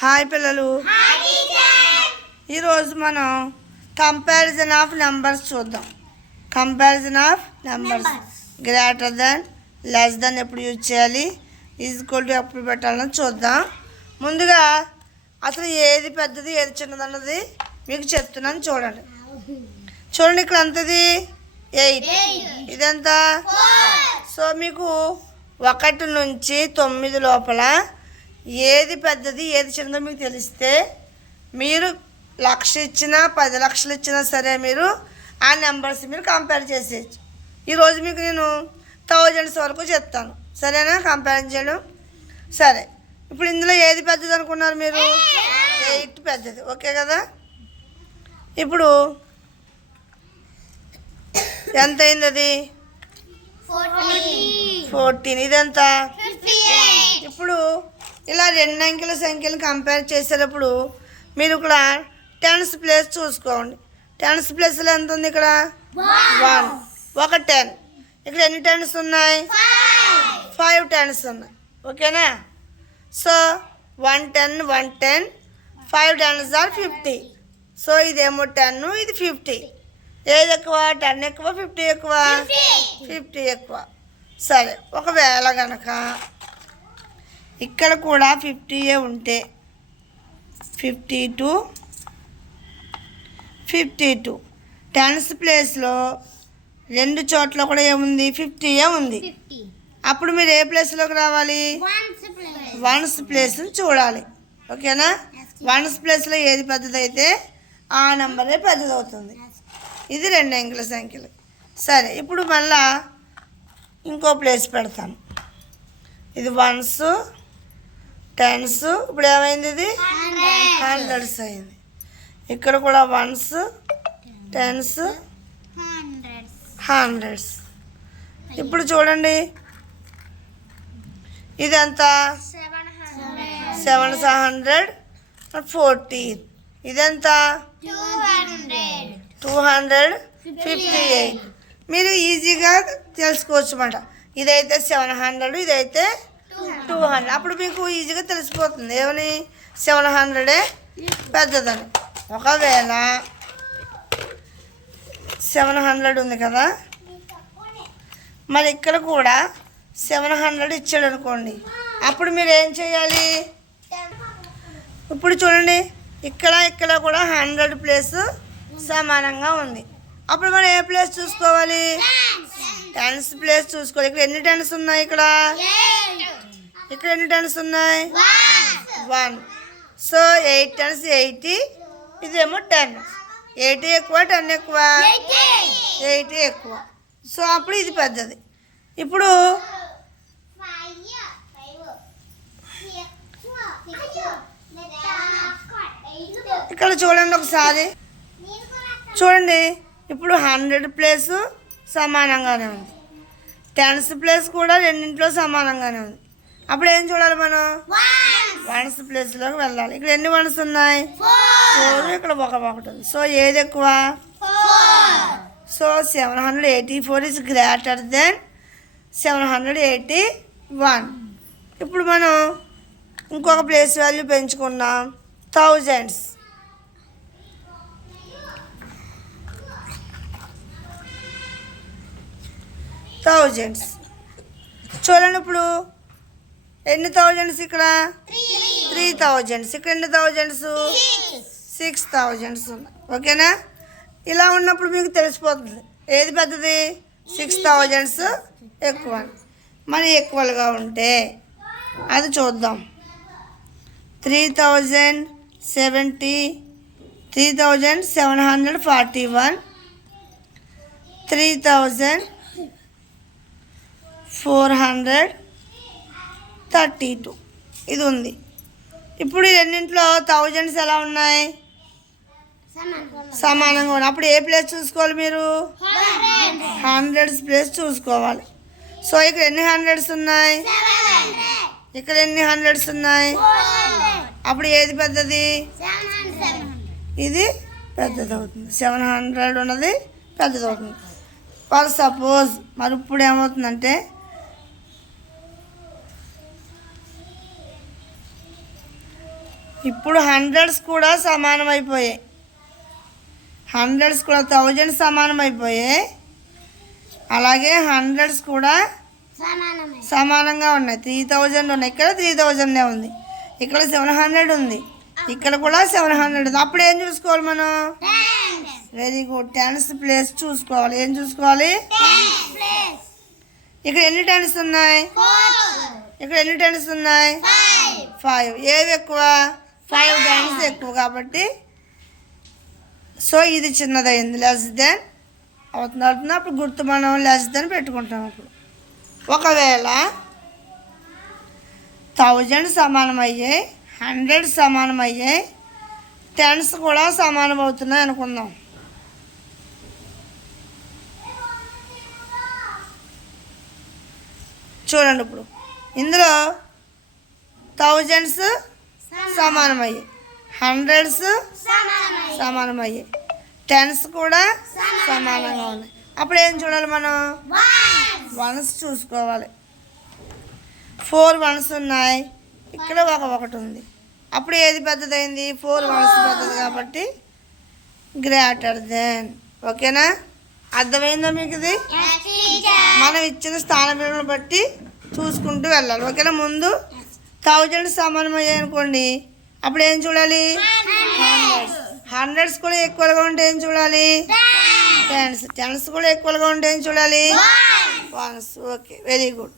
Hi పిల్లలు, ఈరోజు మనం కంపారిజన్ ఆఫ్ నెంబర్స్ చూద్దాం. Comparison of numbers greater than, less than ఎప్పుడు యూజ్ చేయాలి, ఈక్వల్ టు ఎప్పుడు పెట్టాలని చూద్దాం. ముందుగా అసలు ఏది పెద్దది ఏది చిన్నది అన్నది మీకు చెప్తున్నాను. చూడండి ఇక్కడ అంతది 8, ఇదంతా. సో మీకు 1 నుంచి 9 లోపల ఏది పెద్దది ఏది చిన్నదో మీకు తెలిస్తే మీరు 1,00,000 ఇచ్చినా 10 లక్షలు ఇచ్చినా సరే మీరు ఆ నెంబర్స్ మీరు కంపేర్ చేసేయచ్చు. ఈరోజు మీకు నేను థౌజండ్స్ వరకు చెప్తాను, సరేనా? కంపేర్ చేయడం. సరే, ఇప్పుడు ఇందులో ఏది పెద్దది అనుకున్నారు మీరు? 8 పెద్దది, ఓకే కదా? ఇప్పుడు ఎంత అయింది? అది 14. ఇదంతా. ఇప్పుడు ఇలా 2 అంకెల సంఖ్యలు కంపేర్ చేసేటప్పుడు మీరు ఇక్కడ టెన్స్ ప్లేస్ చూసుకోండి. టెన్స్ ప్లేస్లో ఎంత ఉంది? ఇక్కడ 1, ఒక 10. ఇక్కడ ఎన్ని టెన్స్ ఉన్నాయి? 5 టెన్స్ ఉన్నాయి, ఓకేనా? So 110, 5 tens are 50. సో ఇదేమో 10, ఇది 50. ఏది ఎక్కువ? 10 ఎక్కువ, 50 ఎక్కువ? 50 ఎక్కువ. సరే, ఒకవేళ కనుక ఇక్కడ కూడా 50 ఉంటే 52 టెన్స్ ప్లేస్లో 2 చోట్ల కూడా ఏముంది? 50 ఉంది. అప్పుడు మీరు ఏ ప్లేస్లోకి రావాలి? వన్స్ ప్లేస్ని చూడాలి, ఓకేనా? వన్స్ ప్లేస్లో ఏది పెద్దదైతే ఆ నెంబరే పెద్దదవుతుంది. ఇది 2 అంకెల సంఖ్యలు. సరే, ఇప్పుడు మళ్ళా ఇంకో ప్లేస్ పెడతాను. ఇది వన్స్, టెన్స్. ఇప్పుడు ఏమైంది? ఇది హండ్రెడ్స్ అయింది. ఇక్కడ కూడా వన్స్, టెన్స్, హండ్రెడ్స్. ఇప్పుడు చూడండి, ఇదంతా 740. ఇదంతా 258. మీరు ఈజీగా తెలుసుకోవచ్చు అన్నమాట. ఇదైతే 700, ఇదైతే 200. అప్పుడు మీకు ఈజీగా తెలిసిపోతుంది ఏమని? 700 పెద్దదని. ఒకవేళ 700 ఉంది కదా, మరి ఇక్కడ కూడా 700 ఇచ్చాడు అనుకోండి, అప్పుడు మీరు ఏం చేయాలి? ఇప్పుడు చూడండి, ఇక్కడ కూడా 100 ప్లేస్ సమానంగా ఉంది. అప్పుడు మనం ఏ ప్లేస్ చూసుకోవాలి? టెన్స్ ప్లేస్ చూసుకోవాలి. ఇక్కడ ఎన్ని టెన్స్ ఉన్నాయి? ఇక్కడ ఎన్ని టెన్స్ ఉన్నాయి? 1. So 8 tens 80. ఇదేమో 10. 80 ఎక్కువ, 10 ఎక్కువ? 80 ఎక్కువ. సో అప్పుడు ఇది పెద్దది. ఇప్పుడు ఇక్కడ చూడండి ఒకసారి, చూడండి. ఇప్పుడు 100 ప్లేస్ సమానంగానే ఉంది, టెన్స్ ప్లేస్ కూడా రెండింటిలో సమానంగానే ఉంది. అప్పుడు ఏం చూడాలి మనం? వన్స్ ప్లేస్లోకి వెళ్ళాలి. ఇక్కడ ఎన్ని వన్స్ ఉన్నాయి? 4. ఇక్కడ ఒకటి ఉంది. సో ఏది ఎక్కువ? So 784 is greater than 781. ఇప్పుడు మనం ఇంకొక ప్లేస్ వాల్యూ పెంచుకున్నాం, థౌజండ్స్. చూడండి, ఇప్పుడు ఎన్ని థౌజండ్స్? ఇక్కడ 3000. ఇక్కడ ఎన్ని థౌజండ్స్? 6000 ఉన్నాయి, ఓకేనా? ఇలా ఉన్నప్పుడు మీకు తెలిసిపోతుంది ఏది పెద్దది. 6000 ఎక్కువ. మరి ఈక్వల్గా ఉంటే అది చూద్దాం. 3741, 3432 ఇది ఉంది. ఇప్పుడు ఈ రెండింటిలో థౌజండ్స్ ఎలా ఉన్నాయి? సమానంగా ఉన్నాయి. అప్పుడు ఏ ప్లేస్ చూసుకోవాలి మీరు? హండ్రెడ్స్ ప్లేస్ చూసుకోవాలి. సో ఇక్కడ ఎన్ని హండ్రెడ్స్ ఉన్నాయి? ఇక్కడ ఎన్ని హండ్రెడ్స్ ఉన్నాయి? అప్పుడు ఏది పెద్దది? ఇది పెద్దది అవుతుంది. 700 ఉన్నది పెద్దది అవుతుంది. ఫర్ సపోజ్ మరి ఇప్పుడు ఏమవుతుందంటే ఇప్పుడు హండ్రెడ్స్ కూడా సమానం అయిపోయాయి. హండ్రెడ్స్ కూడా 1000 సమానం అయిపోయాయి. అలాగే హండ్రెడ్స్ కూడా సమానంగా ఉన్నాయి. 3000 ఉన్నాయి. ఇక్కడ 3000 ఉంది. ఇక్కడ 700 ఉంది. ఇక్కడ కూడా 700 ఉంది. అప్పుడు ఏం చూసుకోవాలి మనం? Very good. టెన్స్ ప్లేస్ చూసుకోవాలి. ఏం చూసుకోవాలి? ఇక్కడ ఎన్ని టెన్స్ ఉన్నాయి? ఇక్కడ ఎన్ని టెన్స్ ఉన్నాయి? 5. ఏవి ఎక్కువ? 5 టెన్స్ ఎక్కువ కాబట్టి సో ఇది చిన్నదైంది. లెస్ దెన్ అవుతుంది. అప్పుడు గుర్తు మనం లెస్ దెన్ పెట్టుకుంటాం. అప్పుడు ఒకవేళ 1000 సమానం అయ్యాయి, 100 సమానం అయ్యాయి, టెన్స్ కూడా సమానం అవుతున్నాయి అనుకుందాం. చూడండి, ఇప్పుడు ఇందులో 1000s సమానమయ్యాయి, 100s సమానమయ్యాయి, టెన్స్ కూడా సమానంగా ఉన్నాయి. అప్పుడు ఏం చూడాలి మనం? వన్స్ చూసుకోవాలి. 4 వన్స్ ఉన్నాయి. ఇక్కడ ఒకటి ఉంది. అప్పుడు ఏది పెద్దదైంది? 4 వన్స్ పెద్దది కాబట్టి గ్రేటర్ దెన్. ఓకేనా? అర్థమైందా మీకు? ఇది మనం ఇచ్చిన స్థాన విలువను బట్టి చూసుకుంటూ వెళ్ళాలి. ఓకేనా? ముందు 1000 సమానం అయ్యాయి అనుకోండి, అప్పుడు ఏం చూడాలి? హండ్రెడ్స్ కూడా ఈక్వల్గా ఉంటే ఏం చూడాలి? టెన్స్ కూడా ఈక్వల్గా ఉంటే ఏం చూడాలి? వన్స్. Okay, very good.